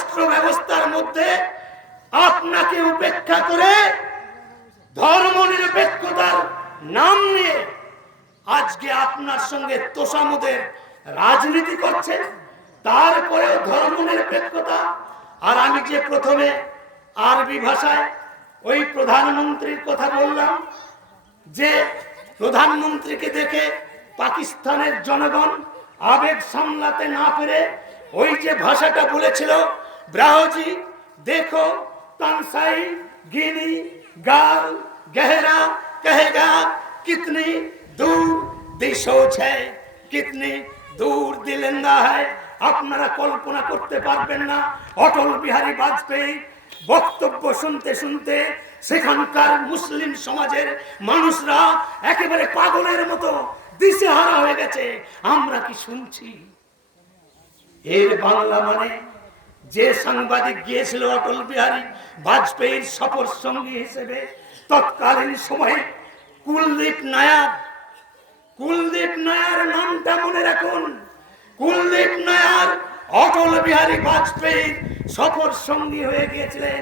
রাষ্ট্র ব্যবস্থার মধ্যে আপনাকে উপেক্ষা করে ধর্মনিরপেক্ষতার নাম নিয়ে আজকে আপনার সঙ্গে তোষামোদের রাজনীতি করছে, তারপরেও ধর্মনিরপেক্ষতা। আর আমি যে প্রথমে আরবি ভাষায় ওই প্রধানমন্ত্রীর কথা বললাম, যে প্রধানমন্ত্রীকে দেখে পাকিস্তানের জনগণ আবেগ সামলাতে না পেরে ওই যে ভাষাটা বলেছিল, ব্রাহজি দেখো তানসাই গিনি গাল গহরা কহেগা কিতনি দূর দিশোচ হ্যায়, কিতনি দূর দিলেন্দা হ্যায়। আপনারা কল্পনা করতে পারবেন না, অটল বিহারী বাজপেয়ী বক্তব্য শুনতে শুনতে সেখানকার মুসলিম সমাজের মানুষরা একেবারে পাগলের মতো দিশেহারা হয়ে গেছে। আমরা কি শুনছি? এর বাংলা মানে যে সাংবাদিক গিয়েছিল অটল বিহারী বাজপেয়ীর সফর সঙ্গী হিসেবে তৎকালীন সময়ে কুলদীপ নায়ার, কুলদীপ নায়ার নামটা মনে রাখুন। কুলদীপ নায়ার অটল বিহারী বাজপেয়ীর সফর সঙ্গী হয়ে গিয়েছিলেন।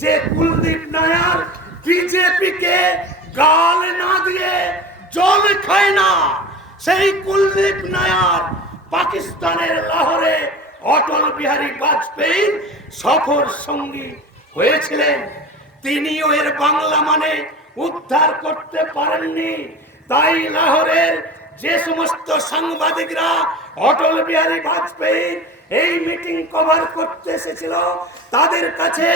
যে কুলদীপ নায়ার বিজেপিকে গাল না দিয়ে জল খায় না, সেই কুলদীপ নায়ার পাকিস্তানের লাহোরে অটল বিহারী বাজপেয়ীর সফর সঙ্গী হয়েছিলেন। তিনিও এর বাংলা মানে উদ্ধার করতে পারেননি। তাই লাহোরের যে সমস্ত সাংবাদিকরা অটল বিহারী বাজপেয়ীর এই মিটিং কভার করতে এসেছিল, তাদের কাছে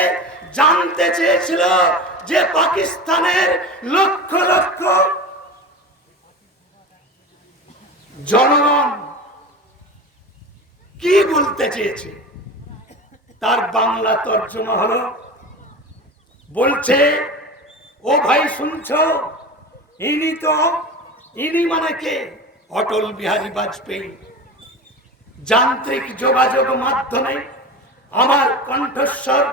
জানতে চেয়েছিল যে পাকিস্তানের লক্ষ লক্ষ জনগণ কি বলতে চেয়েছে। তার বাংলা তর্জমা হলো, বলছে ও ভাই শুনছো, ইনি মানে কে? অটল বিহারী বাজপেয়ী। যান্ত্রিক যোগাযোগ মাধ্যমে আমার কণ্ঠস্বর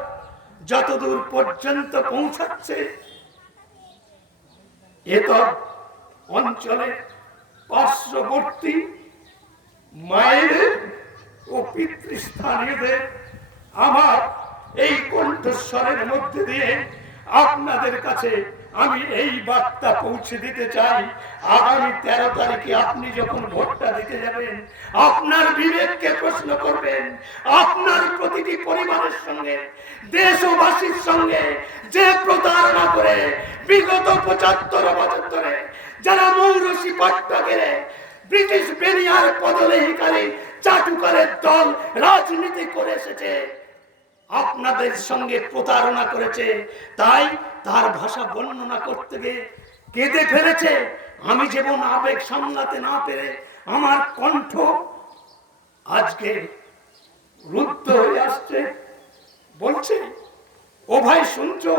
যতদূর পর্যন্ত পৌঁছাচ্ছে, এত অঞ্চলে পার্শ্ববর্তী মায়েদের ও পিতৃস্থানীয়দের আমার এই কণ্ঠস্বরের মধ্যে দিয়ে আপনাদের কাছে আমি এই বার্তা পৌঁছে দিতে চাই। আগামী 13 তারিখে আপনি যখন ভোটটা দিতে যাবেন, আপনার বিবেককে প্রশ্ন করবেন। আপনার প্রতিটি পরিবারের সঙ্গে, দেশবাসীর সঙ্গে যে প্রতারণা করে বিগত 75 বছর ধরে যারা মৌরসি পাট্টাগেরে ব্রিটিশ বেনিয়ার পদলেহিকারী চাটুকারের দল রাজনীতি করে এসেছে, আপনাদের সঙ্গে প্রতারণা করেছে, তাই তার ভাষা বর্ণনা করতে গিয়ে কেঁদে ফেলেছে। আমি যেমন আবেগ সামলাতে না পেরে আমার কণ্ঠ আজকে রুদ্ধ হয়ে আসছে। বলছে, ও ভাই শুনছো,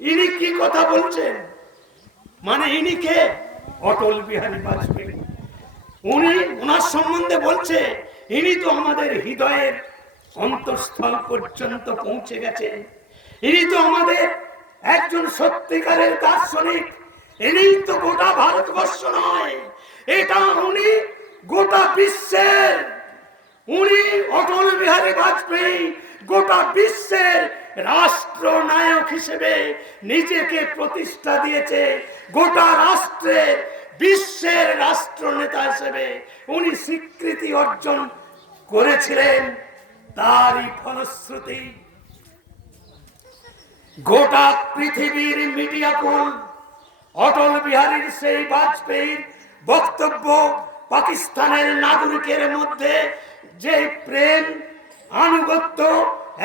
ইনি কি কথা বলছেন? মানে ইনি কে? অটল বিহারী বাজপেয়ী। ওনার সম্বন্ধে বলছে, ইনি তো আমাদের হৃদয়ের অন্তঃস্থল পর্যন্ত পৌঁছে গেছে। ইনি তো আমাদের একজন সত্যিকারের দার্শনিক। ইনি তো গোটা ভারতবর্ষ নয়, এটা উনি গোটা বিশ্বের। উনি অটল বিহারী বাজপেয়ী গোটা বিশ্বের রাষ্ট্রনায়ক হিসেবে নিজেকে প্রতিষ্ঠা দিয়েছে। গোটা রাষ্ট্রের, বিশ্বের রাষ্ট্রনেতা হিসেবে উনি স্বীকৃতি অর্জন করেছিলেন। তারই ফলশ্রুতি গোটা পৃথিবীর মিডিয়াকুল অটল বিহারীর সেই বাজপেয়ীর বক্তব্য, পাকিস্তানের নাগরিকের মধ্যে যে প্রেম আনুগত্য,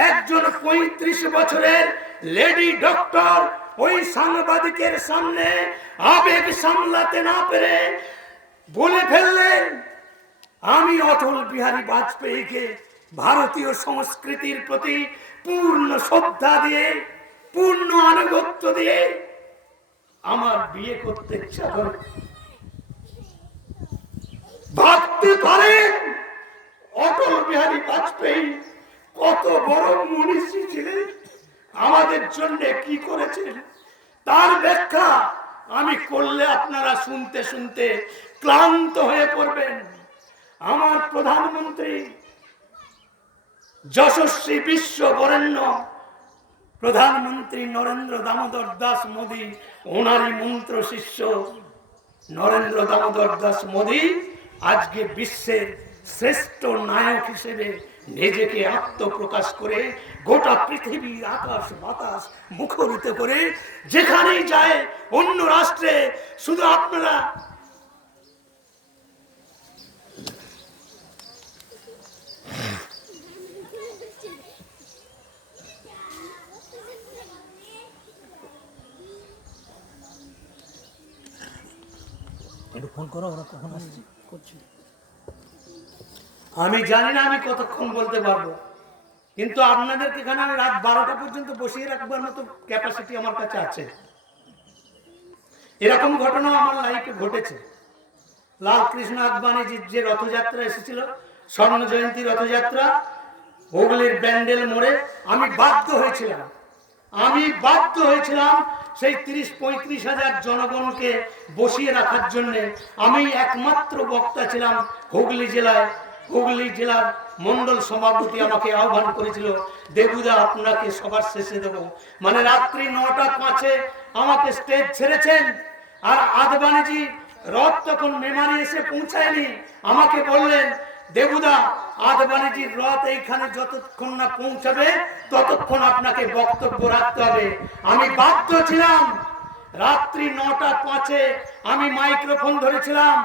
একজন 35 বছরের লেডি ডক্টর ওই সাংবাদিকের সামনে আবেগ সামলাতে না পেরে বলে ফেললেন, আমি অটল বিহারী বাজপেয়ীকে ভারতীয় সংস্কৃতির প্রতি পূর্ণ শ্রদ্ধা দিয়ে, পূর্ণ আনুগত্য দিয়ে আমার বিয়ে করতে ইচ্ছা করে। ভাবতে পারেন অটল বিহারী বাজপেয়ী কত বড় মনীষী ছিলেন, আমাদের জন্য কি করেছেন। তার ব্যাখ্যা আমি করলে আপনারা শুনতে শুনতে ক্লান্ত হয়ে পড়বেন। আমার প্রধানমন্ত্রী যশস্বী বিশ্ব বরেণ্য প্রধানমন্ত্রী নরেন্দ্র দামোদর দাস মোদী, ওনারই মন্ত্র শিষ্য নরেন্দ্র দামোদর দাস মোদী আজকে বিশ্বের শ্রেষ্ঠ নায়ক হিসেবে নিজেকে আত্মপ্রকাশ করে গোটা পৃথিবীর আকাশ বাতাস মুখরিত করে যেখানেই যায় অন্য রাষ্ট্রে শুধু আপনারা একটু ফোন করো, ওরা কখন আসছে করছি। আমি জানি না আমি কতক্ষণ বলতে পারবো, কিন্তু আপনাদেরকে এখানে আমি রাত 12টা পর্যন্ত বসিয়ে রাখবার মতো ক্যাপাসিটি আমার কাছে আছে। এরকম ঘটনা আমার লাইফে ঘটেছে। লালকৃষ্ণ আদবানিজির যে রথযাত্রা এসেছিল, স্বর্ণ জয়ন্তী রথযাত্রা, হুগলির ব্যান্ডেল মোড়ে আমি বাধ্য হয়েছিলাম সেই 30-35 হাজার জনগণকে বসিয়ে রাখার জন্য। আমি একমাত্র বক্তা ছিলাম হুগলি জেলার মন্ডল সভাপতি আমাকে আহ্বান করেছিল, দেবুদা আপনাকে সবার শেষে দেব। মানে রাত্রি 9টা 5-এ আমাকে স্টেজ ছেড়েছেন। আর আদবানিজি রথ তখন মেমারি এসে পৌঁছায়নি। আমাকে বললেন, দেবুদা আদবানিজির রথ এইখানে যতক্ষণ না পৌঁছাবে ততক্ষণ আপনাকে বক্তব্য রাখতে হবে। আমি বাধ্য ছিলাম। রাত্রি 9টা 5-এ আমি মাইক্রোফোন ধরেছিলাম,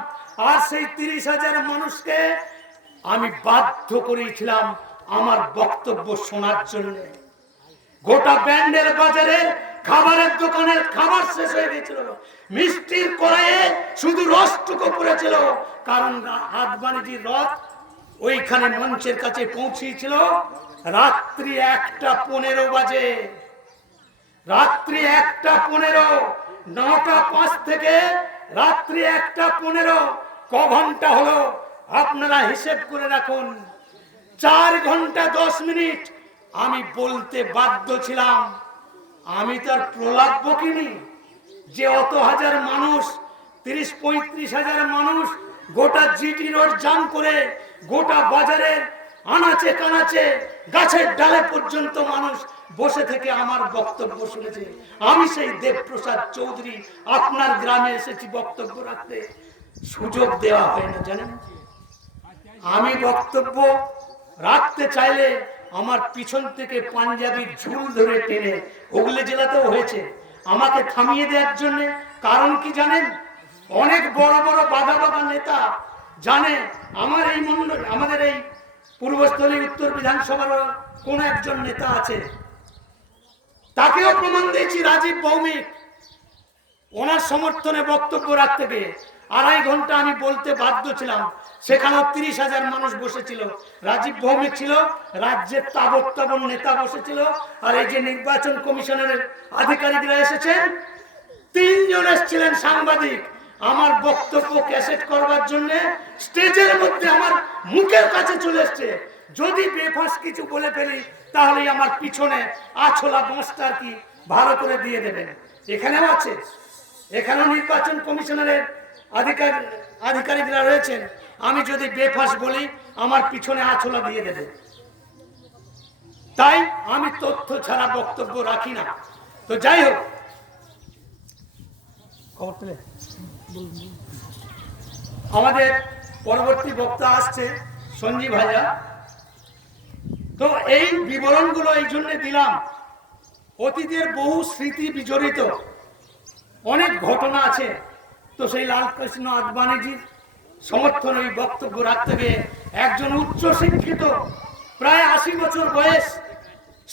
আর সেই 30,000 মানুষকে আমি বাধ্য করেছিলাম আমার বক্তব্য শোনার জন্য। গোটা ব্যান্ডেল বাজারে খাবারের দোকানের খাবার শেষ হয়ে গেছিল, মিষ্টির কড়াইয়ে শুধু রসটুকু পড়েছিল, কারণ আদবানিজির রথ ওইখানে মঞ্চের কাছে পৌঁছেছিল রাত্রি 1:15 বাজে। রাত্রি 1:15, 9টা 5 থেকে রাত্রি 1:15 ক ঘন্টা হলো আপনারা হিসেব করে রাখুন। 4 ঘন্টা 10 মিনিট আমি বলতে বাধ্য ছিলাম। আমি তার প্রলাপ বকিনি যে অত হাজার মানুষ, 30-35 হাজার মানুষ গোটা জিটি রোড জাম করে গোটা বাজারের আনাচে কানাচে গাছের ডালে পর্যন্ত মানুষ বসে থেকে আমার বক্তব্য শুনেছে। আমি সেই দেবপ্রসাদ চৌধুরী আপনার গ্রামে এসেছি বক্তব্য রাখতে, সুযোগ দেওয়া হয় না জানেন। আমি বক্তব্য রাখতে চাইলে আমার পিছন থেকে পাঞ্জাবির ঝুল ধরে টেনে, হুগলি জেলাতেও হয়েছে, আমাকে থামিয়ে দেওয়ার জন্য। কারণ কি জানেন? অনেক বড় বড় বাধা নেতা জানে আমার এই মন্ডল, আমাদের এই পূর্বস্থলী উত্তর বিধানসভার কোন একজন নেতা আছে, তাকেও প্রমাণ দিয়েছি, রাজীব ভৌমিক। ওনার সমর্থনে বক্তব্য রাখতে গিয়ে 2.5 ঘন্টা আমি বলতে বাধ্য ছিলাম। সেখানেও 30,000 মানুষ বসেছিল। রাজীব ভৌমিক ছিল, রাজ্যের তাবৎ নেতা বসেছিল, আর এই যে নির্বাচন কমিশনের আধিকারিকরা এসেছেন, 3 জন এসেছিলেন সাংবাদিক আমার বক্তব্য ক্যাসেট করবার জন্য। স্টেজের মধ্যে আমার মুখের কাছে চলে এসছে, যদি বেফাস কিছু বলে ফেলি তাহলে আমার পিছনে আছলা বাঁশটা কি ভালো করে দিয়ে দেবেন। এখানেও আছে, এখানেও নির্বাচন কমিশনারের আধিকারিকরা রয়েছেন, আমি যদি বেফাস বলি আমার পিছনে আছলা দিয়ে দেবে। তাই আমি তথ্য ছাড়া বক্তব্য রাখি না। তো যাই হোক, খবর পেলে আমাদের পরবর্তী বক্তা আসছে সঞ্জীব হাজরা। তো এই বিবরণগুলো এই জন্য দিলাম, অতীতের বহু স্মৃতি বিজড়িত অনেক ঘটনা আছে। তো সেই লালকৃষ্ণ আদবানিজির সমর্থনে এই বক্তব্য রাখতে গিয়ে একজন উচ্চ শিক্ষিত, প্রায় 80 বছর বয়স,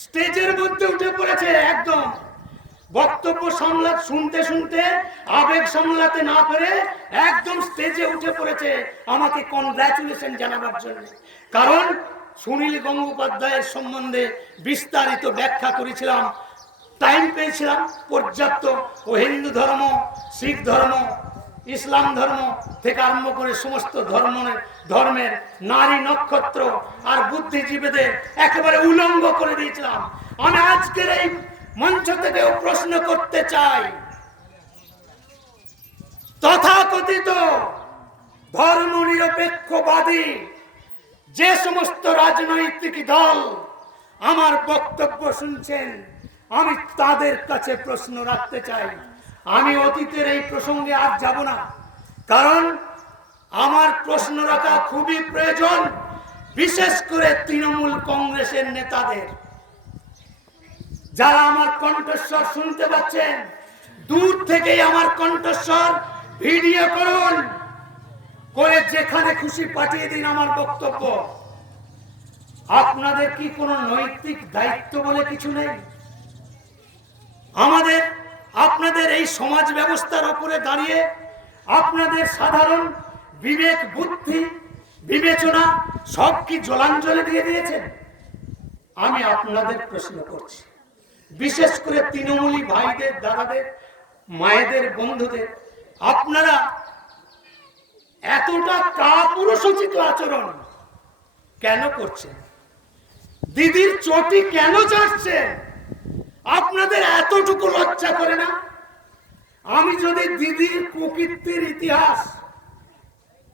স্টেজের মধ্যে উঠে পড়েছে। একদম বক্তব্য শুনতে শুনতে আবেগ সামলাতে না পেরে একদম স্টেজে উঠে পড়েছে আমাকে কনগ্রাচুলেশন জানাবার জন্য। কারণ সুনীল গঙ্গোপাধ্যায়ের সম্বন্ধে বিস্তারিত ব্যাখ্যা করেছিলাম, টাইম পেয়েছিলাম পর্যাপ্ত। ও হিন্দু ধর্ম, শিখ ধর্ম, ইসলাম ধর্ম থেকে আরম্ভ করে সমস্ত ধর্মের নারী নক্ষত্র আর বুদ্ধিজীবীদের একেবারে উলঙ্গ করে দিয়েছিলাম। আমি আজকের এই মঞ্চ থেকেও প্রশ্ন করতে চাই, তথাকথিত ধর্ম নিরপেক্ষবাদী যে সমস্ত রাজনৈতিক দল আমার বক্তব্য শুনছেন, আমি তাদের কাছে প্রশ্ন রাখতে চাই। আমি অতীতের এই প্রসঙ্গে আর যাব না, কারণ আমার প্রশ্ন রাখা খুবই প্রয়োজন, বিশেষ করে তৃণমূল কংগ্রেসের নেতাদের। যারা আমার কণ্ঠস্বর শুনতে পাচ্ছেন, দূর থেকেই আমার কণ্ঠস্বর ভিডিও করুন, করে যেখানে খুশি পাঠিয়ে দিন আমার বক্তব্য। আপনাদের কি কোনো নৈতিক দায়িত্ব বলে কিছু নেই? আপনাদের এই সমাজ ব্যবস্থার উপরে দাঁড়িয়ে আপনাদের সাধারণ বিবেক, বুদ্ধি, বিবেচনা সব কি জলাঞ্জলি দিয়ে দিয়েছেন? আমি আপনাদের প্রশ্ন করছি, বিশেষ করে তৃণমূলী ভাইদের, দাদাদের, মায়েদের, বন্ধুদের, আপনারা এতটা কাপুরুষোচিত আচরণ কেন করছেন? দিদির চটি কেন চাটছেন? আপনাদের এতটুকু লজ্জা করে না? আমি যদি দিদির কুকীর্তির ইতিহাস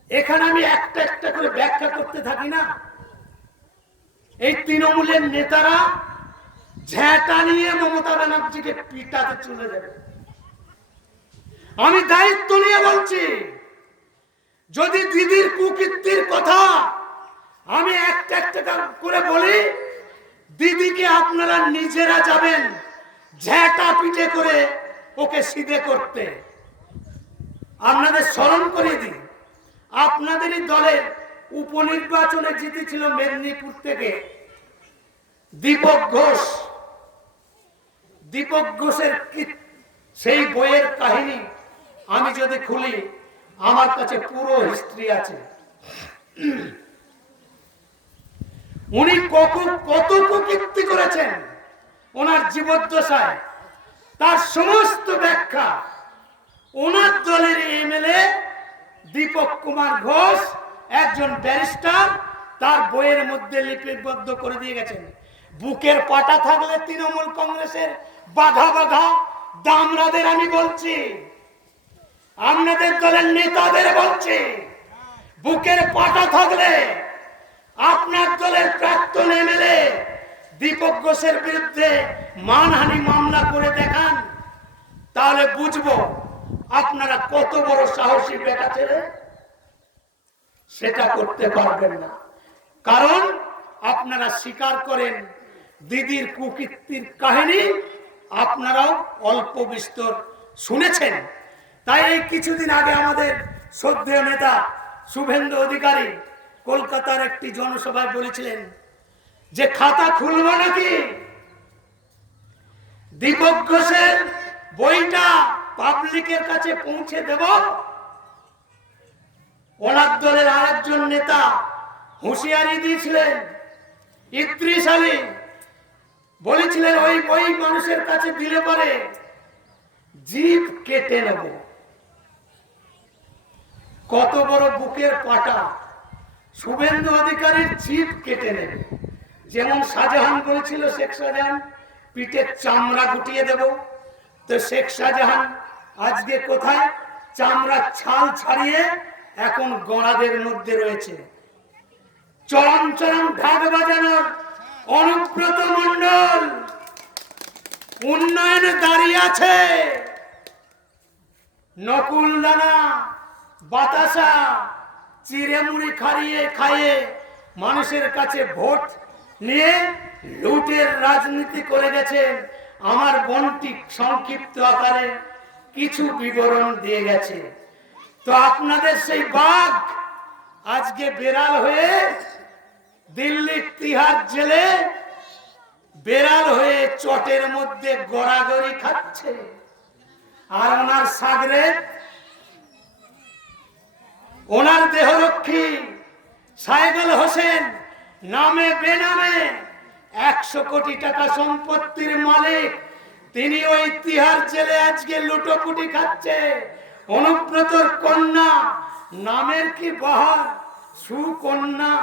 এখানে আমি একটা একটা করে ব্যাখ্যা করতে থাকি না, এই তৃণমূলের নেতারা ঝ্যাঁটা নিয়ে মমতা ব্যানার্জিকে পিটাতে চলে যাবে। আমি দায়িত্ব নিয়ে বলছি, যদি দিদির কুকীর্তির কথা আমি একটা একটা করে বলি, দিদিকে আপনারা নিজেরা যাবেন ঝ্যাঁটা পিটে করে ওকে সিধে করতে। আপনাদের স্মরণ করে দিই, আপনাদেরই দলের উপনির্বাচনে জিতেছিল মেদিনীপুর থেকে দীপক ঘোষ। দীপক ঘোষের সেই বইয়ের কাহিনী আমি যদি খুলি, আমার কাছে পুরো হিস্ট্রি আছে। উনি কত কুকীর্তি করেছেন ওনার জীবদ্দশায়, তার সমস্ত ব্যাখ্যা ওনার দলের এমএলএ দীপক কুমার ঘোষ, একজন ব্যারিস্টার, তার বইয়ের মধ্যে লিপিবদ্ধ করে দিয়ে গেছেন। বুকের পাটা থাকলে তৃণমূল কংগ্রেসের বাঘা বাঘা দামরাদের আমি বলছি, আপনাদের দলের নেতাদের বলছি, বুকের পাটা থাকলে আপনার দলের প্রাক্তন এমএলএ দীপক ঘোষের বিরুদ্ধে মানহানি মামলা করে দেখান, তাহলে বুঝবো আপনারা কত বড় সাহসী বেটা ছেলে। সেটা করতে পারবেন না, কারণ আপনারা স্বীকার করেন দিদির কুকীর্তির কাহিনী আপনারাও অল্প বিস্তর শুনেছেন। তাই এই কিছুদিন আগে আমাদের শ্রদ্ধেয় নেতা শুভেন্দু অধিকারী কলকাতার একটি জনসভায় বলেছিলেন যে খাতা খুলবো নাকি, দীপক ঘোষের বইটা পাবলিকের কাছে পৌঁছে দেব। ওনার দলের আরেকজন নেতা হুঁশিয়ারি দিয়েছিলেন, ইদ্রিস আলী বলেছিলেন ওই বই মানুষের কাছে দিলে পরে জিভ কেটে নেব। কত বড় বুকের পাটা! শুভেন্দু অধিকারীর জিভ কেটে নেবে। যেমন শাহজাহান বলেছিল শেখ শাহজাহান পিঠের চামড়া গুটিয়ে দেব, তো শেখ শাহজাহান আজকে কোথায়? চামড়ার ছাল ছাড়িয়ে এখন গড়াদের মধ্যে রয়েছে। চরম চরম ঢাক বাজানোর অনুব্রত মণ্ডল উন্নয়নে দাঁড়িয়ে আছে। নকুল দানা বাতাসা চিড়ে মুড়ি খাইয়ে মানুষের কাছে ভোট নিয়ে লুটের রাজনীতি করে গেছেন। আমার বোনটি সংক্ষিপ্ত আকারে কিছু বিবরণ দিয়ে গেছে। তো আপনাদের সেই বাঘ আজকে বেড়াল হয়ে দিল্লির তিহার জেলে বেড়াল হয়ে চটের মধ্যে গড়াগড়ি খাচ্ছে। আর ওনার সাগরে ওনার দেহরক্ষী সাইদুল হোসেন নামে বেনামে 100 কোটি টাকা সম্পত্তির মালিক, তিনি ওই তিহার জেলে আজকে লুটোপুটি খাচ্ছে। অনুব্রতর কন্যা নামের কি বাহার, সুকন্যা।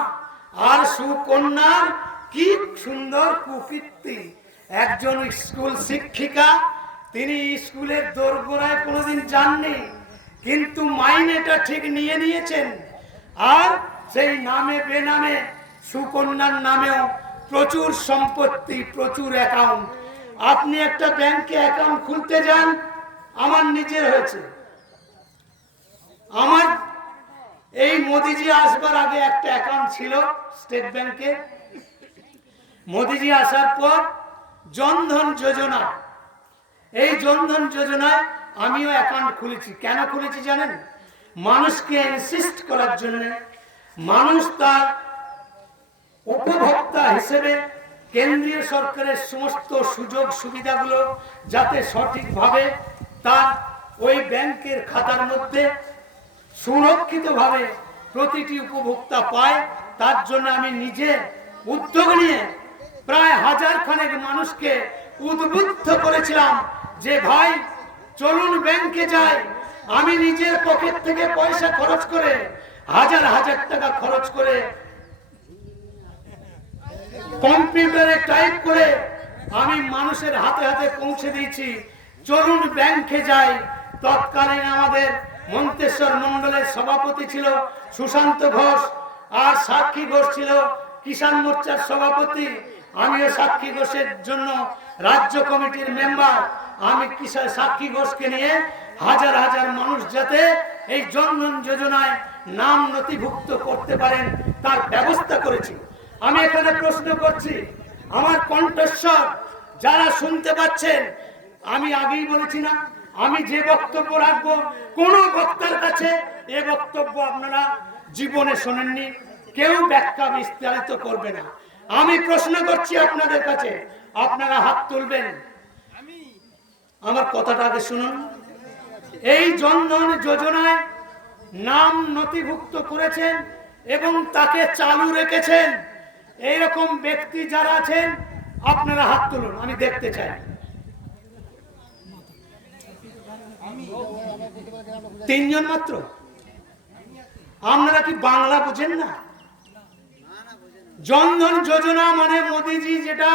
আর সুকন্যার কি সুন্দর কুকীর্তি। একজন স্কুল শিক্ষিকা, তিনি স্কুলের দোরগোড়ায় কোনোদিন যাননি, কিন্তু মাইনেটা ঠিক নিয়েছেন। আর সেই নামে বেনামে সুকন্যার নামেও প্রচুর সম্পত্তি, প্রচুর অ্যাকাউন্ট। আপনি একটা ব্যাংকে অ্যাকাউন্ট খুলতে যান, আমার নিজের হয়েছে। আমার এই মোদিজি আসবার আগে একটা অ্যাকাউন্ট ছিল স্টেট ব্যাংকে। মোদিজি আসার পর জনধন যোজনা, এই জনধন যোজনায় আমিও অ্যাকাউন্ট খুলেছি। কেন খুলেছি জানেন? মানুষকে ইনসিস্ট করার জন্য, মানুষ তার উপভোক্তা হিসেবে কেন্দ্রীয় সরকারের সমস্ত সুযোগ সুবিধাগুলো যাতে সঠিকভাবে তার ওই ব্যাংকের খাতার মধ্যে সুরক্ষিতভাবে প্রতিটি উপভোক্তা পায়, তার জন্য আমি নিজে উদ্যোগ নিয়ে প্রায় 1000 খানেক মানুষকে উদ্বুদ্ধ করেছিলাম যে ভাই চলুন ব্যাংকে যাই। আমি নিজের পকেট থেকে পয়সা খরচ করে হাজার হাজার টাকা খরচ করে কম্পিউটারে টাইপ করে আমি মানুষের হাতে হাতে পৌঁছে দিয়েছি। চলুন ব্যাংকে যাই। তৎকালীন আমাদের মন্তেশ্বর মন্ডলের সভাপতি ছিল সুশান্ত ঘোষ, আর সাক্ষী ঘোষ ছিল কিষাণ মোর্চার সভাপতি। আমিও সাক্ষী ঘোষের জন্য রাজ্য কমিটির মেম্বার। আমি সাক্ষী ঘোষকে নিয়ে হাজার হাজার মানুষ যাতে এই জনধন যোজনায় নাম নথিভুক্ত করতে পারেন তার ব্যবস্থা করেছি। আমি এখানে প্রশ্ন করছি, আমার কণ্ঠস্বর যারা শুনতে পাচ্ছেন, আমি আগেই বলেছি না, আমি যে বক্তব্য রাখবো কোন বক্তার কাছে এ বক্তব্য আপনারা জীবনে শোনেননি, কেউ ব্যাখ্যা বিস্তারিত করবে না। আমি প্রশ্ন করছি আপনাদের কাছে, আপনারা হাত তুলবেন। আমার কথাটা আগে শুনুন। এই জনধন যোজনায় নাম নথিভুক্ত করেছেন এবং তাকে চালু রেখেছেন এইরকম ব্যক্তি যারা আছেন, আপনারা হাত তুলুন, আমি দেখতে চাই। 3 জন মাত্র। আপনারা কি বাংলা বোঝেন না? জনধন যোজনা মানে মোদিজি যেটা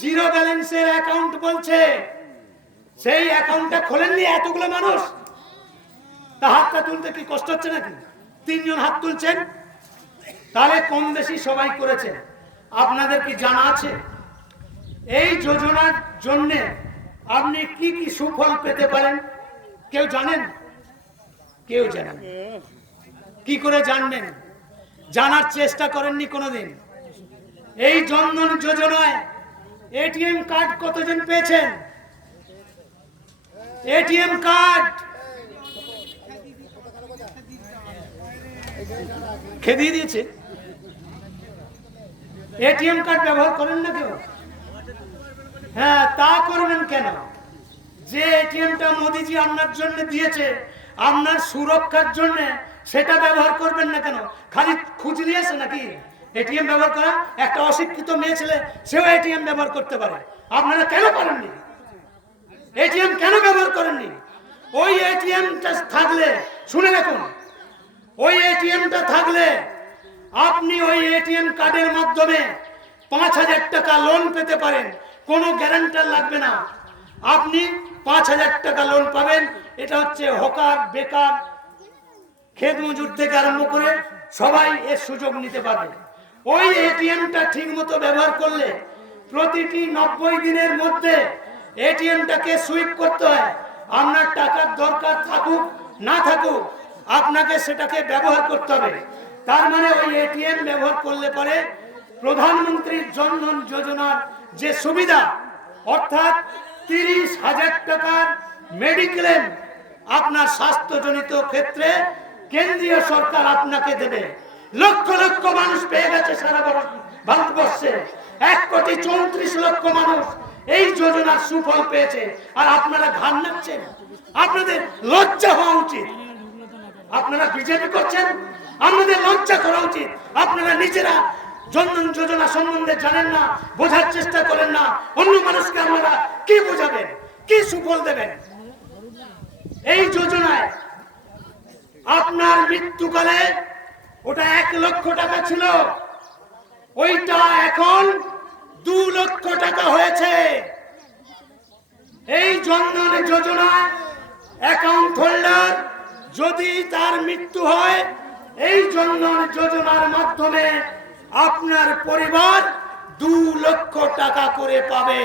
জিরো ব্যালেন্সের অ্যাকাউন্ট বলছে, সেই অ্যাকাউন্টটা খোলেননি এতগুলো মানুষ। তা হাতটা তুলতে কি কষ্ট হচ্ছে নাকি? 3 জন হাত তুলছেন, তাহলে কম বেশি সবাই করেছেন। আপনাদের কি জানা আছে এই যোজনার জন্য আপনি কি কি সুফল পেতে পারেন? কেউ জানেন? কেউ জানেন? কি করে জানবেন? জানার চেষ্টা করেননি কোনোদিন? এই জনধন যোজনায় এটিএম কার্ড কতজন পেয়েছেন? এটিএম কার্ড খেদিয়ে দিয়েছে। এটিএম কার্ড ব্যবহার করেন না কেউ? হ্যাঁ, তা করবেন কেন? যে এটিএমটা মোদিজি আপনার জন্য দিয়েছে, আপনার সুরক্ষার জন্য, সেটা ব্যবহার করবেন না কেন? খালি খুঁজলি আছে নাকি এটিএম ব্যবহার করা? একটা অশিক্ষিত মেয়ে ছেলে সেও এটিএম ব্যবহার করতে পারে। আপনারা কেন পারেননি? এটিএম কেন ব্যবহার করেননি? ওই এটিএমটা থাকলে, শুনে রাখুন, ওই এটিএমটা থাকলে আপনি ওই এটিএম কার্ডের মাধ্যমে 5000 টাকা লোন পেতে পারেন। কোনো গ্যারান্টার লাগবে না, আপনি 5000 টাকা লোন পাবেন। এটা হচ্ছে হকার, বেকার, খেত মজুর থেকে আরম্ভ করে সবাই এর সুযোগ নিতে পারবে। ওই এটিএমটা ঠিক মতো ব্যবহার করলে প্রতিটি 90 দিনের মধ্যে এটিএমটাকে সুইপ করতে হয়। আপনার টাকার দরকার থাকুক না থাকুক, আপনাকে সেটাকে ব্যবহার করতে হবে। তার মানে ওই এটিএম ব্যবহার করলে পরে প্রধানমন্ত্রীর জনধন যোজনার যে সুবিধা, অর্থাৎ 30,000 টাকার মেডিক্লেম আপনার স্বাস্থ্যজনিত ক্ষেত্রে কেন্দ্রীয় সরকার আপনাকে দেবে। লক্ষ লক্ষ মানুষ পেয়ে গেছে সারা ভারতবর্ষে। 1,34,00,000 মানুষ এই যোজনার সুফল পেয়েছে, আর আপনারা ঘাড় নাড়ছেন। আপনাদের লজ্জা হওয়া উচিত। আপনারা বিজেপি করছেন, আপনাদের লজ্জা করা উচিত। আপনারা নিজেরা জনধন যোজনা সম্বন্ধে জানেন না, বোঝার চেষ্টা করেন না। অন্য মানুষকে আপনারা কি বোঝাবেন, কি সুফল দেবেন? এই যোজনায় আপনার মৃত্যুকালে ওটা 1 লক্ষ টাকা ছিল, ওইটা এখন 2 লক্ষ টাকা হয়েছে। এই জনধন যোজনায় অ্যাকাউন্ট হোল্ডার যদি তার মৃত্যু হয়, এই জনধন যোজনার মাধ্যমে আপনার পরিবার 2 লক্ষ টাকা করে পাবে।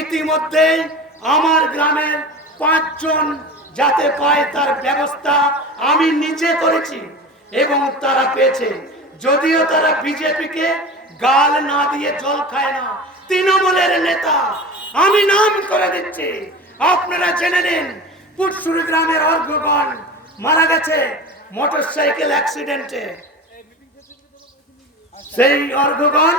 ইতিমধ্যেই আমার গ্রামের 5 জন যাতে পায় তার ব্যবস্থা আমি নিজে করেছি এবং তারা পেয়েছে। যদিও তারা বিজেপিকে গাল না দিয়ে জল খায় না, তৃণমূলের নেতা, আমি নাম করে দিচ্ছি, আপনারা জেনে নিন। পুটসুরি গ্রামের অর্ঘগণ মারা গেছে মোটরসাইকেল অ্যাক্সিডেন্টে। সেই অর্ঘগণ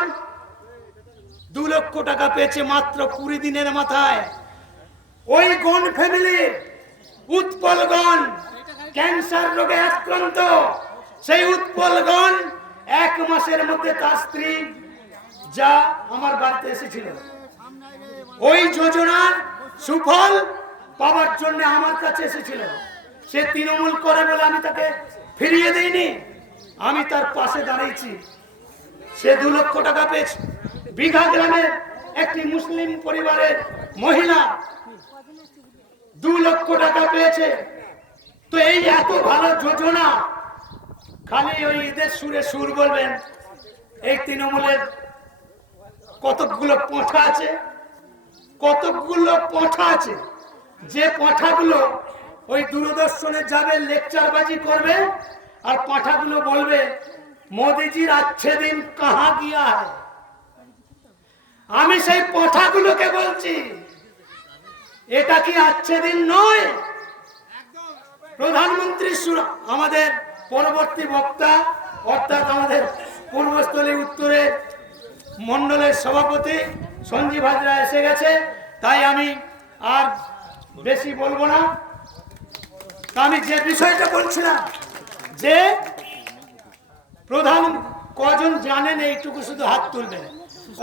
2 লক্ষ টাকা পেয়েছে মাত্র 20 দিনের মাথায়। ওই গণ ফ্যামিলির উৎপলগণ ক্যান্সার রোগে আক্রান্ত। সেই উৎপলগণ 1 মাসের মধ্যে তার স্ত্রী যা আমার বাড়িতে এসেছিল, ওই যোজনার সুফল পাওয়ার জন্য আমার কাছে এসেছিল। সে তৃণমূল করে বলে আমি তাকে ফিরিয়ে দেইনি, আমি তার পাশে দাঁড়িয়েছি। সে 2 লক্ষ টাকা পেয়েছে। বিঘা গ্রামের একটি মুসলিম পরিবারের মহিলা 2 লক্ষ টাকা পেয়েছে। তো এই এত ভালো যোজনা, খালি ওই ঈদের সুরে সুর বলবেন। এই তৃণমূলের কতগুলো পথা আছে, কতগুলো পথা আছে, যে পাঠাগুলো ওই দূরদর্শনে যাবে, লেকচারবাজি করবে, আর পাঠাগুলো বলবে মোদিজির আচ্ছে দিন কাহা গিয়া হ্যায়। আমি সেই পাঠাগুলোকে বলছি, এটা কি আচ্ছে দিন নয়? প্রধানমন্ত্রী আমাদের পরবর্তী বক্তা অর্থাৎ আমাদের পূর্বস্থলী উত্তরের মন্ডলের সভাপতি সঞ্জীব হাজরা এসে গেছে, তাই আমি আর বেশি বলবো না। আমি যে বিষয়টা বলছিলাম, যে প্রধান কজন জানেন এইটুকু শুধু হাত তুলবেন।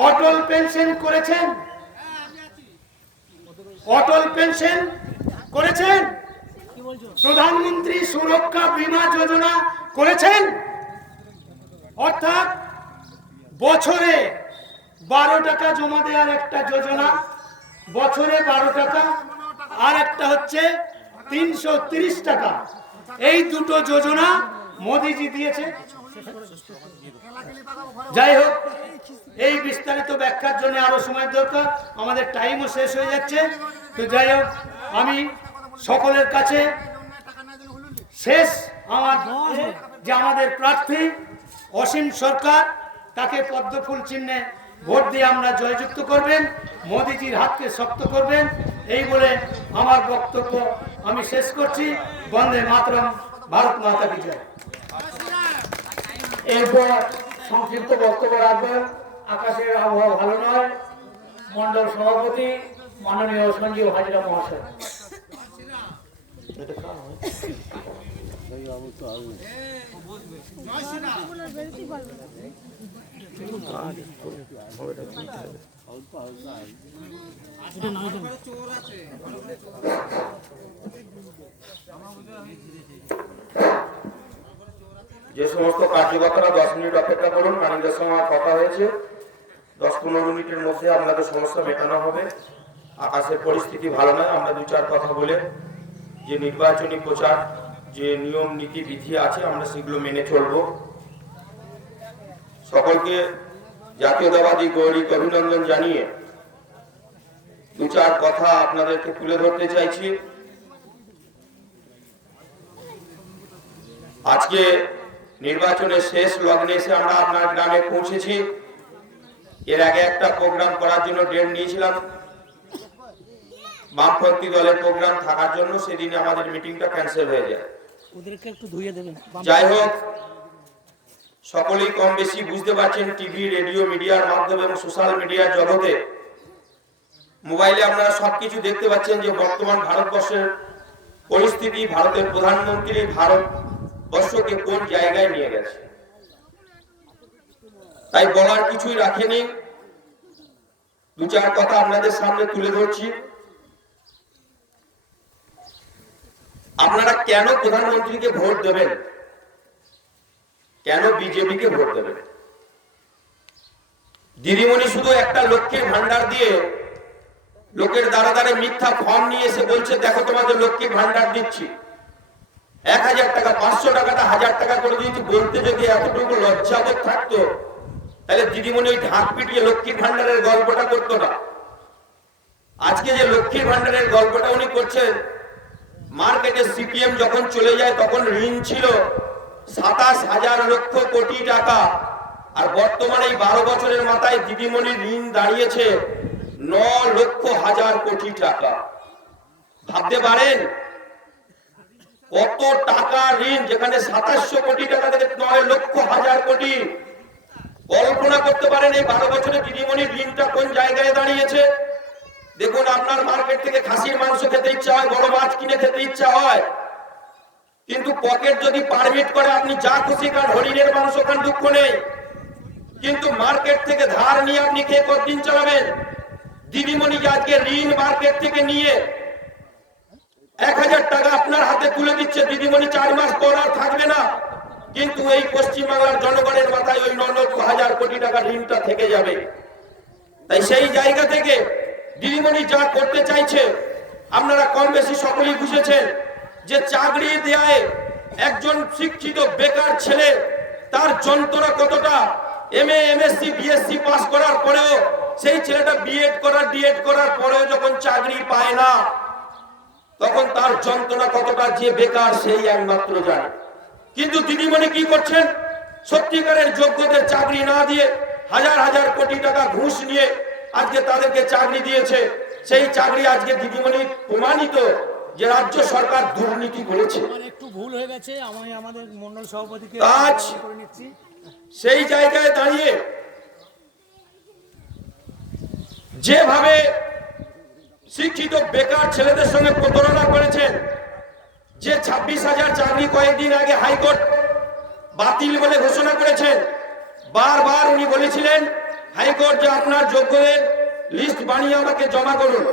অটল পেনশন করেছেন? অটল পেনশন করেছেন? প্রধানমন্ত্রী সুরক্ষা বীমা যোজনা করেছেন? অর্থাৎ বছরে 12 টাকা জমা দেওয়ার একটা যোজনা, বছরে 12 টাকা, আর একটা হচ্ছে 330 টাকা। এই দুটো যোজনা মোদিজি দিয়েছে। যাই হোক, এই বিস্তারিত ব্যাখ্যার জন্য আরো সময় দরকার, আমাদের টাইমও শেষ হয়ে যাচ্ছে। তো যাই হোক, আমি সকলের কাছে শেষ আমার যে আমাদের প্রার্থী অসীম সরকার, তাকে পদ্মফুল চিহ্নে ভোট দিয়ে আমরা জয়যুক্ত করবেন, মোদিজির হাতকে শক্ত করবেন, এই বলে আমার বক্তব্য আমি শেষ করছি। বন্দে মাতরম, ভারত মাতা কি জয়। এরপর সংক্ষিপ্ত বক্তব্য রাখবেন আকাশের আবহাওয়া ভালো নয় মন্ডল সভাপতি মাননীয় সঞ্জীব হাজরা মহাশয়। যে সমস্ত কার্যকর্তারা 10 মিনিট অপেক্ষা করুন, কারণের সময় কথা হয়েছে 10-15 মিনিটের মধ্যে আপনাদের সমস্যা মেটানো হবে। আকাশের পরিস্থিতি ভালো নয়, আমরা 2-4 কথা বলে যে নির্বাচনী প্রচার যে নিয়ম নীতি বিধি আছে আমরা সেগুলো মেনে চলব। সকলকে জাতীয়তাবাদী গৌরীকে অভিনন্দন জানিয়ে 2-4 কথা আপনাদেরকে তুলে ধরতে চাইছি। আজকে নির্বাচনের শেষ লগ্নে এসে আমরা আপনার গ্রামে পৌঁছেছি। এর আগে একটা প্রোগ্রাম করার জন্য ডেট নিয়েছিলাম, বামপন্থী দলের প্রোগ্রাম থাকার জন্য সেদিন আমাদের মিটিংটা ক্যান্সেল হয়ে যায়। যাই হোক, সকলেই কম বেশি বুঝতে পারছেন, টিভি, রেডিও, মিডিয়ার মাধ্যমে এবং সোশ্যাল মিডিয়ার জগতে, মোবাইলে আপনারা সবকিছু দেখতে পাচ্ছেন যে বর্তমান ভারতবর্ষের পরিস্থিতি, ভারতের প্রধানমন্ত্রী ভারতবর্ষকে কোন জায়গায় নিয়ে গেছে। তাই বলার কিছুই রাখেনি, 2-4 কথা আপনাদের সামনে তুলে ধরছি। আপনারা কেন প্রধানমন্ত্রীকে ভোট দেবেন, কেন বিজেপিকে ভোট দেবেন? দিদিমণি শুধু একটা লক্ষ্মীর ভান্ডার দিয়ে লোকের দ্বারা দ্বারে মিথ্যা ফর্ম নিয়ে এসে বলছে দেখো তোমাদের লক্ষ্মীর ভান্ডার দিচ্ছি, 1000 টাকা, 500 টাকাটা 1000 টাকা করে দিয়েছি, বলতে যদি এতটুকু লজ্জাবোধ থাকতো তাহলে দিদিমণি ওই ঢাক পিটিয়ে লক্ষ্মীর ভান্ডারের গল্পটা করতো না। আজকে যে লক্ষ্মীর ভান্ডারের গল্পটা উনি করছেন, মার্কেটে সিপিএম যখন চলে যায় তখন ঋণ ছিল 27,000 লক্ষ কোটি টাকা, আর বর্তমানে এই 12 বছরের মাথায় দিদিমণির ঋণ দাঁড়িয়েছে 9 লক্ষ হাজার কোটি টাকা। ভাবতে পারেন কত টাকা ঋণ, যেখানে 2700 কোটি টাকা থেকে 9 লক্ষ হাজার কোটি। কল্পনা করতে পারেন এই 12 বছরে দিদিমণির ঋণটা কোন জায়গায় দাঁড়িয়েছে। দেখুন, আপনার মার্কেট থেকে খাসির মাংস খেতে ইচ্ছা হয়, বড় মাছ কিনে খেতে ইচ্ছা হয়, কিন্তু পকেট যদি পারমিট করে আপনি যা খুশি খান, হরিণের মাংস খান, দুঃখ নেই। কিন্তু মার্কেট থেকে ধার নিয়ে আপনি খেয়ে কতদিন চালাবেন? দিদিমণি যে আজকে ঋণ মার্কেট থেকে নিয়ে 1000 টাকা আপনার হাতে তুলে দিচ্ছে, দিদিমণি 4 মাস পর আর থাকবে না, কিন্তু এই পশ্চিমবাংলার জনগণের মাথায় ওই 9 লক্ষ হাজার কোটি টাকা ঋণটা থেকে যাবে। তাই সেই জায়গা থেকে দিদিমণি যা করতে চাইছে আপনারা কম বেশি সকলেই বুঝেছেন, যে চাকরি দেয় একজন শিক্ষিত বেকার ছেলে তার যন্ত্রণা কতটা। MA MSc BSc পাস করার পরেও সেই ছেলেটা বিএড করার ডিএড করার পরেও যখন চাকরি পায় না, তখন তার যন্ত্রণা কতটা যে বেকার সেই একমাত্র জানে। কিন্তু দিদিমণি কি করছেন? সত্যিকারের যোগ্যদের চাকরি না দিয়ে হাজার হাজার কোটি টাকা ঘুষ নিয়ে আজকে তাদেরকে চাকরি দিয়েছে। সেই চাকরি আজকে দিদিমণি প্রমাণিত যে রাজ্য সরকার দুর্নীতি করেছে। একটু ভুল হয়ে গেছে, আমি আমাদের মন্ডল সভাপতিকে আজ করে নিচ্ছি। সেই জায়গায় দাঁড়িয়ে যেভাবে শিক্ষিত বেকার ছেলেদের সঙ্গে প্রতারণা করেছেন, যে 26,000 চাকরি কয়েকদিন আগে হাইকোর্ট বাতিল বলে ঘোষণা করেছেন, বারবার উনি বলেছিলেন হাইকোর্ট যে আপনার যোগ্যদের লিস্ট বানিয়ে আমাকে জমা করুন।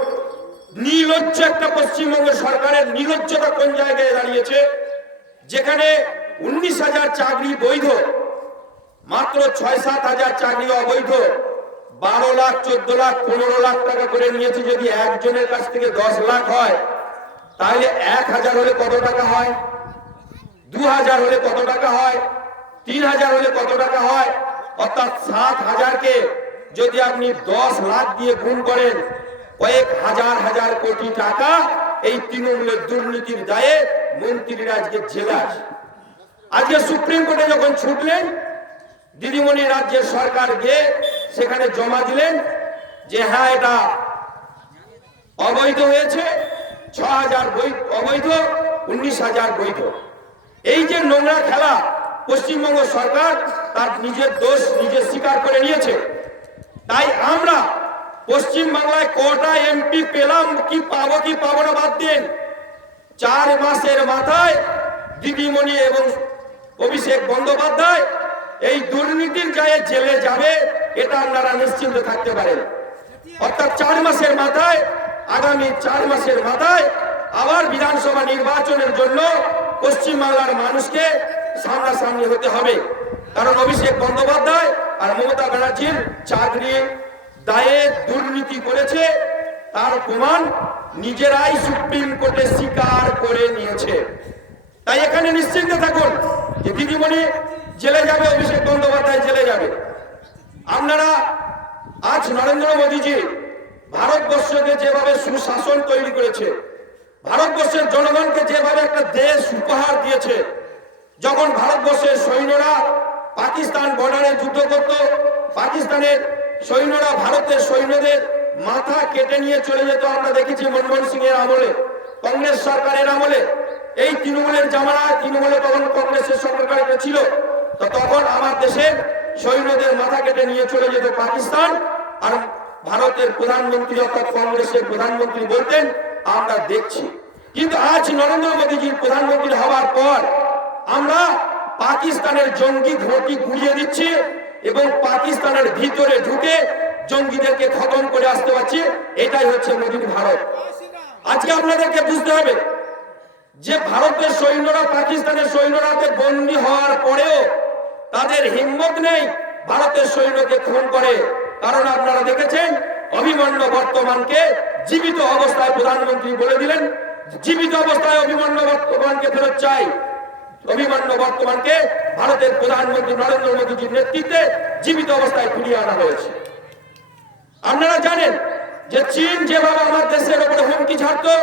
নির্লজ্জ একটা পশ্চিমবঙ্গ সরকারের নির্লজ্জতা কোন জায়গায় দাঁড়িয়েছে, যেখানে 19,000 চাকরি বৈধ, মাত্র 6-7 হাজার চাকরি অবৈধ, 12 লাখ 14 লাখ 15 লাখ টাকা করে নিয়েছে। যদি একজনের কাছ থেকে 10 লাখ হয়, তাহলে 1000 হলে কত টাকা হয়? 2000 হলে কত টাকা হয়? 3000 হলে কত টাকা হয়? অর্থাৎ 7,000কে যদি আপনি 10 লাখ দিয়ে গুণ করেন, কয়েক হাজার হাজার কোটি টাকা এই তৃণমূলের দুর্নীতির দায়ে মন্ত্রীরা আজকে জেলে আছে। আজকে সুপ্রিম কোর্টে যখন ছুটলেন, দিদিমণি রাজ্যের সরকার গিয়ে সেখানে জমা দিলেন যে হ্যাঁ এটা অবৈধ হয়েছে, 6,000 অবৈধ, 19,000 বৈধ। এই যে নোংরা খেলা পশ্চিমবঙ্গ সরকার তার নিজের দোষ নিজে স্বীকার করে নিয়েছে। তাই আমরা পশ্চিম বাংলায় কটা এমপি পেলাম, কি পাবো না বাদ দিন, 4 মাসের মাথায় দিদিমণি এবং অভিষেক বন্দ্যোপাধ্যায় এই দুর্নীতির গায়ে জেলে যাবে, এটা আপনারা নিশ্চিন্ত থাকতে পারেন। অর্থাৎ 4 মাসের মাথায়, আগামী 4 মাসের মাথায় আবার বিধানসভা নির্বাচনের জন্য পশ্চিমবাংলার মানুষকে সামনাসামনি হতে হবে। কারণ অভিষেক বন্দ্যোপাধ্যায় আর মমতা ব্যানার্জির চাকরি দায়ে দুর্নীতি করেছে, তার প্রমাণ নিজেরাই সুপ্রিম কোর্টে স্বীকার করে নিয়েছে। তাই এখানে নিশ্চিন্ত থাকুন যে দিদিমণি জেলে যাবে, অভিষেক বন্দ্যোপাধ্যায় জেলে যাবে। আপনারা আজ নরেন্দ্র মোদীজি ভারতবর্ষকে যেভাবে সুশাসন তৈরি করেছে, ভারতবর্ষের জনগণকে যেভাবে একটা দেশ উপহার দিয়েছে, যখন ভারতবর্ষের সৈন্যরা পাকিস্তান বর্ডারে যুদ্ধ করত, পাকিস্তানের সৈন্যরা ভারতের সৈন্যদের মাথা কেটে নিয়ে চলে যেত। আমরা দেখেছি মনমোহন সিং এর আমলে, কংগ্রেস সরকারের আমলে, এই তৃণমূলের জামানায়, তৃণমূলে তখন কংগ্রেসের সরকার ছিল, তো তখন আমার দেশের সৈন্যদের মাথা কেটে নিয়ে চলে যেত পাকিস্তান। আর ভারতের প্রধানমন্ত্রী অর্থাৎ কংগ্রেসের প্রধানমন্ত্রী বলতেন আমরা দেখছি। কিন্তু আজ নরেন্দ্র মোদীজির প্রধানমন্ত্রী হওয়ার পর আমরা পাকিস্তানের জঙ্গি ঘাঁটি গুড়িয়ে দিচ্ছি এবং পাকিস্তানের ভিতরে ঢুকে জঙ্গিদেরকে খতম করে আসতে পারছি। এটাই হচ্ছে মোদীর ভারত। আজকে আপনাদেরকে বুঝতে হবে যে ভারতের সৈন্যরা পাকিস্তানের সৈন্যরা বন্দী হওয়ার পরেও তাদের হিম্মত নেই ভারতের সৈন্যকে খুন করে। কারণ আপনারা দেখেছেন অভিমন্যু বর্তমানকে জীবিত অবস্থায় প্রধানমন্ত্রী বলে দিলেন, জীবিত অবস্থায় অভিমন্যু বর্তমানকে ফেরত চাই। অভিমন্যু বর্তমানকে ভারতের প্রধানমন্ত্রী নরেন্দ্র মোদীজির নেতৃত্বে জীবিত অবস্থায় ফিরিয়ে আনা হয়েছে। আপনারা জানেন যে চীন যেভাবে আমার দেশের উপরে হুমকি ছাড়তো,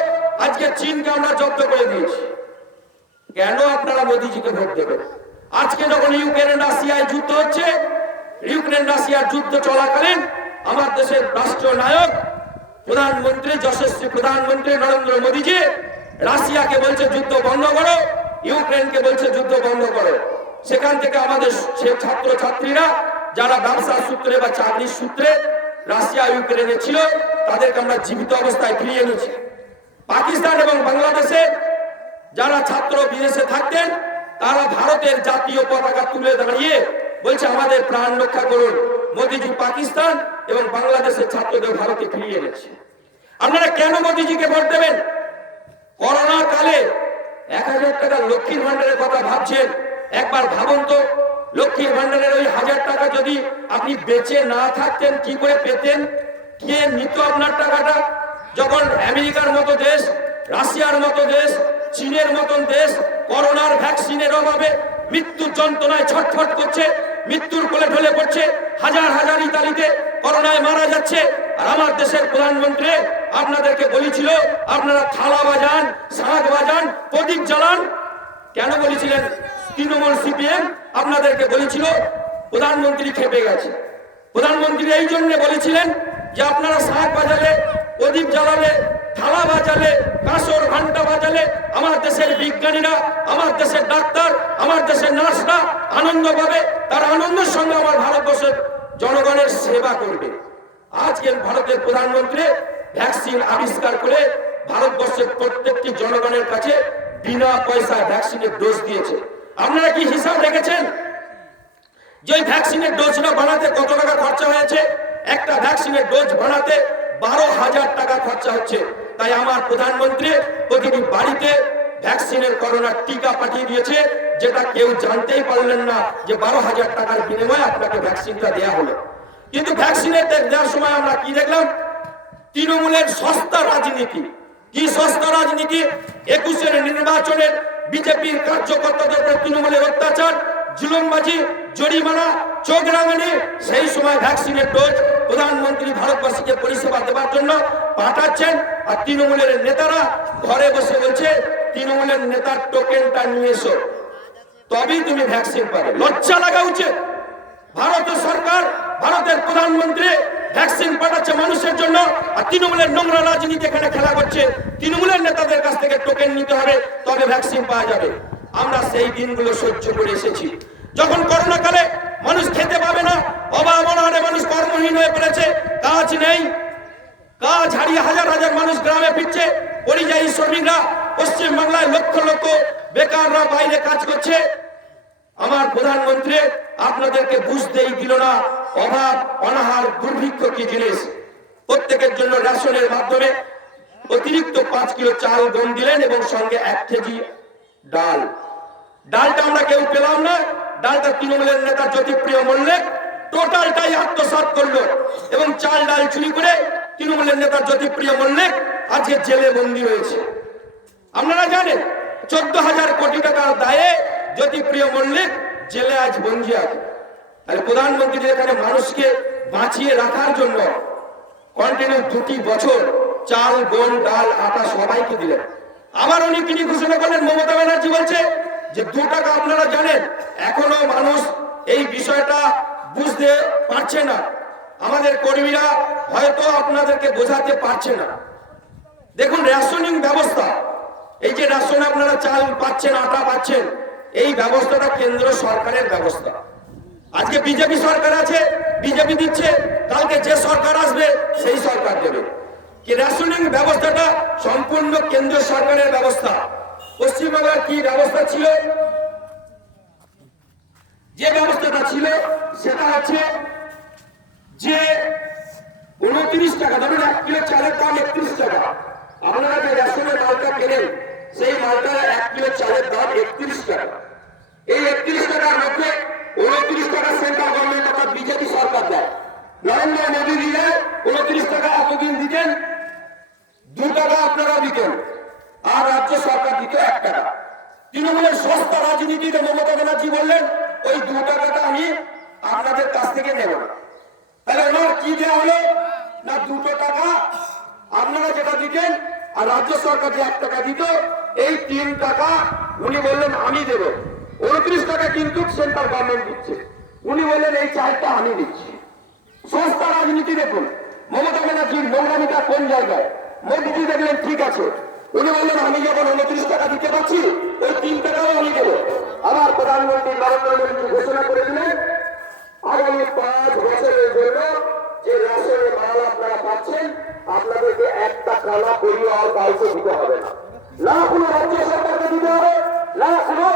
আজকে চীনকে আমরা জব্দ করে দিয়েছি। কেন আপনারা মোদীজিকে ভোট দেবেন? আজকে যখন ইউক্রেন রাশিয়ায় যুদ্ধ হচ্ছে, ইউক্রেন রাশিয়ার যুদ্ধ চলাকালীন আমার দেশের রাষ্ট্রীয় নায়ক প্রধানমন্ত্রী, যশস্বী প্রধানমন্ত্রী নরেন্দ্র মোদীজি রাশিয়াকে বলছে যুদ্ধ বন্ধ করো, ইউক্রেনকে বলছে যুদ্ধ বন্ধ করো। সেখান থেকে আমাদের সে ছাত্র ছাত্রীরা যারা ব্যবসার সূত্রে বা চাকরির সূত্রে রাশিয়া ইউক্রেনে ছিল, তাদেরকে আমরা জীবিত অবস্থায় ফিরিয়ে এনেছি। পাকিস্তান এবং বাংলাদেশে যারা ছাত্র বিদেশে থাকতেন, তারা ভারতের জাতীয় পতাকা তুলে দাঁড়িয়ে বলছে আমাদের প্রাণ রক্ষা করুন। মোদীজি পাকিস্তান এবং বাংলাদেশের ছাত্রদের ভারতে ফিরিয়ে এনেছে। আপনারা কেন মোদীজিকে ভোট দেবেন? করোনা কালে 1000 টাকা লক্ষ্মীর ভান্ডারের কথা ভাবছেন, একবার ভাবুন তো, লক্ষ্মীর ভান্ডারের ওই 1000 টাকা যদি আপনি বেঁচে না থাকতেন কি করে পেতেন? কে নিত আপনার টাকাটা? যখন আমেরিকার মতো দেশ, রাশিয়ার মতো দেশ, চীনের মতন দেশ করোনার ভ্যাকসিনের অভাবে মৃত্যুর যন্ত্রণায় ছটফট করছে, মৃত্যুর কোলে ঢলে পড়ছে, হাজার হাজার ইতালিতে করোনায় মারা যাচ্ছে, আর আমার দেশের প্রধানমন্ত্রী আপনাদেরকে বলেছিল আপনারা থালা বাজান, শাঁখ বাজান, প্রদীপ জ্বালান। কেন বলেছিলেন? তৃণমূল সিপিএম আপনাদেরকে বলেছিল, প্রধানমন্ত্রী খেপে গেছে। প্রধানমন্ত্রী এই জন্য বলেছিলেন যে আপনারা শাঁখ বাজালে, প্রদীপ জ্বালালে, থালা বাজালে, কাঁসর ঘন্টা বাজালে আমার দেশের বিজ্ঞানীরা, আমার দেশের ডাক্তার, আমার দেশের নার্সরা আনন্দ পাবে, তার আনন্দের সঙ্গে আমার ভারতবর্ষের জনগণের সেবা করবে। আজকে ভারতের প্রধানমন্ত্রী ভ্যাকসিন আবিষ্কার করে ভারতবর্ষের প্রত্যেকটি জনগণের কাছে বিনা পয়সায় ভ্যাকসিনের ডোজ দিয়েছে। আপনারা কি হিসাব রেখেছেন যে ওই ভ্যাকসিনের ডোজটা বানাতে কত টাকা খরচা হয়েছে? একটা ভ্যাকসিনের ডোজ বানাতে 12,000 টাকা খরচা হচ্ছে। তাই আমার প্রধানমন্ত্রী প্রতিটি বাড়িতে ভ্যাকসিনের করোনার টিকা পাঠিয়ে দিয়েছে, যেটা কেউ জানতেই পারলেন না যে 12,000 টাকার বিনিময়ে আপনাকে ভ্যাকসিনটা দেওয়া হলো। কিন্তু ভ্যাকসিনের দেওয়ার সময় আমরা কি দেখলাম? তৃণমূলের সস্তা রাজনীতি। কি সস্তা রাজনীতি? 21-এর নির্বাচনের বিজেপির কার্যকর্তাদের উপর তৃণমূলের অত্যাচার, জুলুমবাজি, জরিমানা, চোখ রাঙানি। সেই সময় ভ্যাকসিনের ডোজ প্রধানমন্ত্রী ভারতবাসীকে পরিষেবা দেওয়ার জন্য পাঠাচ্ছেন, আর তৃণমূলের নেতারা ঘরে বসে বলছে তৃণমূলের নেতার টোকেনটা নিয়ে এসো, তবেই তুমি ভ্যাকসিন পাবে। লজ্জা লাগা উচিত। ভারতের সরকার, ভারতের প্রধানমন্ত্রী ভ্যাকসিন পাঠাচ্ছে মানুষের জন্য, আর তৃণমূলের নোংরা রাজনীতি এখানে খেলা করছে। তৃণমূলের নেতাদের কাছ থেকে টোকেন নিতে হবে, তবে ভ্যাকসিন পাওয়া যাবে। আমরা সেই দিনগুলো সহ্য করে এসেছি, যখন করোনা কালে মানুষ খেতে পাবে না, অভাব অনাহারে মানুষ কর্মহীন হয়ে পড়েছে, কাজ নেই, কাজ হারিয়ে হাজার হাজার মানুষ গ্রামে ফিরছে। পরিযায়ী শ্রমিকরা পশ্চিম বাংলায় লক্ষ লক্ষ বেকাররা বাইরে কাজ করছে। আমার প্রধানমন্ত্রী আপনাদেরকে বুঝতেই দিল না অভাব, অনাহার, দুর্ভিক্ষ কি জিনিস। প্রত্যেকের জন্য রেশনের মাধ্যমে অতিরিক্ত 5 কিলো চাল গম দিলেন এবং সঙ্গে 1 কেজি ডাল। ডালটা আমরা কেউ পেলাম না, ডালটা তৃণমূলের নেতা জ্যোতিপ্রিয় মল্লিক টোটালটাই আত্মসাৎ করলো, এবং চাল ডাল চুরি করে তৃণমূলের নেতা জ্যোতিপ্রিয় মল্লিক আজকে জেলে বন্দী হয়েছে। আপনারা জানেন 14,000 কোটি টাকার দায়ে জ্যোতিপ্রিয় মল্লিক জেলে আজ বন্দী আছে। তাহলে প্রধানমন্ত্রী এখানে মানুষকে বাঁচিয়ে রাখার জন্য কন্টিনিউ 2 বছর চাল, গম, ডাল, আটা সবাইকে দিলেন। আবার উনি কি ঘোষণা করলেন? মমতা ব্যানার্জি বলছে যে 2 টাকা। আপনারা জানেন এখনো মানুষ এই বিষয়টা বুঝতে পারছে না, আমাদের কর্মীরা হয়তো আপনাদেরকে বোঝাতে পারছে না। দেখুন রেশনিং ব্যবস্থা, এই যে রেশন আপনারা চাল পাচ্ছেন, আটা পাচ্ছেন, এই ব্যবস্থাটা কেন্দ্র সরকারের ব্যবস্থা। আজকে বিজেপি সরকার আছে, বিজেপি দিচ্ছে, কালকে যে সরকার আসবে সেই সরকার দেবে। কি রেশনিং ব্যবস্থাটা সম্পূর্ণ কেন্দ্র সরকারের ব্যবস্থা। পশ্চিমবাংলার কি ব্যবস্থা ছিল? যে ব্যবস্থাটা ছিল সেটা হচ্ছে যে 29 টাকা, ধরুন 1 কিলো চালের দাম 31 টাকা। আপনারা যে রেশনের মালটা কেনেন সেই মালটা 1 কিলো চালের দাম 31 টাকা। এই 31 টাকার মধ্যে 29 টাকা সেন্ট্রাল গভর্নমেন্ট অর্থাৎ বিজেপি সরকার দেয়। নরেন্দ্র মোদী দিলে 29 টাকা এতদিন দিতেন, 2 টাকা আপনারা দিতেন, আর রাজ্য সরকার দিত 1 টাকা। তৃণমূলের সস্তা রাজনীতিতে মমতা ব্যানার্জি বললেন ওই 2 টাকাটা আমি আপনাদের কাছ থেকে নেব না। তাহলে ওনার কি দেওয়া হলো না 2 টাকা আপনারা যেটা দিতেন আর রাজ্য সরকার যে 1 টাকা দিত, এই 3 টাকা উনি বললেন আমি দেব। 29 টাকা কিন্তু সেন্ট্রাল গভর্নমেন্ট দিচ্ছে, উনি বললেন এই 4টা আমি দিচ্ছি। সস্তা রাজনীতি দেখুন, মমতা ব্যানার্জির নোংরামিটা কোন জায়গায়। মোদীজি দেখলেন ঠিক আছে, উনি বললেন আমি যখন 29 টাকা দিতে পারছি ওই 3 টাকাও আমি দেবো। আবার প্রধানমন্ত্রী নরেন্দ্র মোদী ঘোষণা করে দিলেন আগামী 5 বছরের জন্য যে রেশনের মাল আপনারা পাচ্ছেন আপনাদেরকে 1 টাকা না পরিবার কাউকে দিতে হবে না, না কোনো রাজ্য সরকারকে দিতে হবে, না কোনো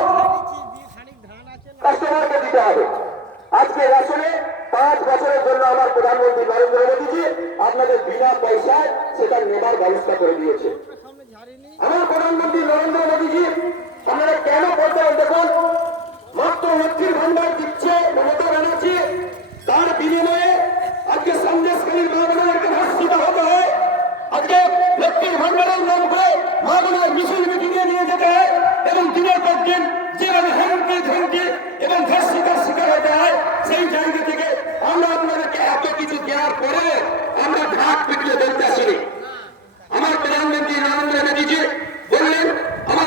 কাস্টমারকে দিতে হবে। আজকে রেশনে 5 বছরের জন্য আমার প্রধানমন্ত্রী নরেন্দ্র মোদীজি আপনাদের বিনা পয়সায় সেটা নেবার ব্যবস্থা করে দিয়েছে। আমার প্রধানমন্ত্রী নরেন্দ্র মোদীজি আপনারা কেন করতেন দেখুন, মাত্র লক্ষ্মীর ভান্ডার দিচ্ছে মমতা ব্যানার্জি, তার বিনিময়ে আজকে সন্দেশকারীর মাগুলোকে ধর্ষিত হতে হয়। আজকে লক্ষ্মীর ভান্ডারের নাম করে মাগুলোর মিছিল মিটিংয়ে নিয়ে যেতে হয় এবং দিনের পর দিন যেভাবে হুমকি এবং ধর্ষিতার শিকার হতে হয়, সেই জায়গা থেকে আমরা আপনাদেরকে এত কিছু দেওয়ার পরে আমরা ভাগ পিটিয়ে বলতে আসিনি